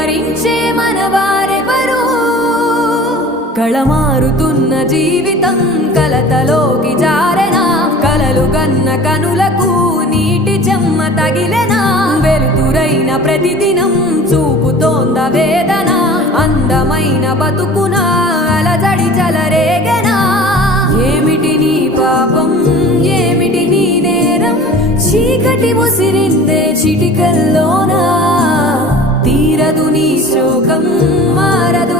ధరించే మనవారెవరు కళమారుతున్న జీవితం కలతలోకి జారనా కలలు కన్న కనులకు నీటి చెమ్మ తగిలెనా వెలుతురైన ప్రతిదినం చూపుతోంద వేదన అందమైన బతుకున అలజడి చలరేగనా ఏమిటి నీ పాపం ఏమిటి నీ నేరం చీకటి ముసిరిందే చిటికల్లోనా సుఖం మారదు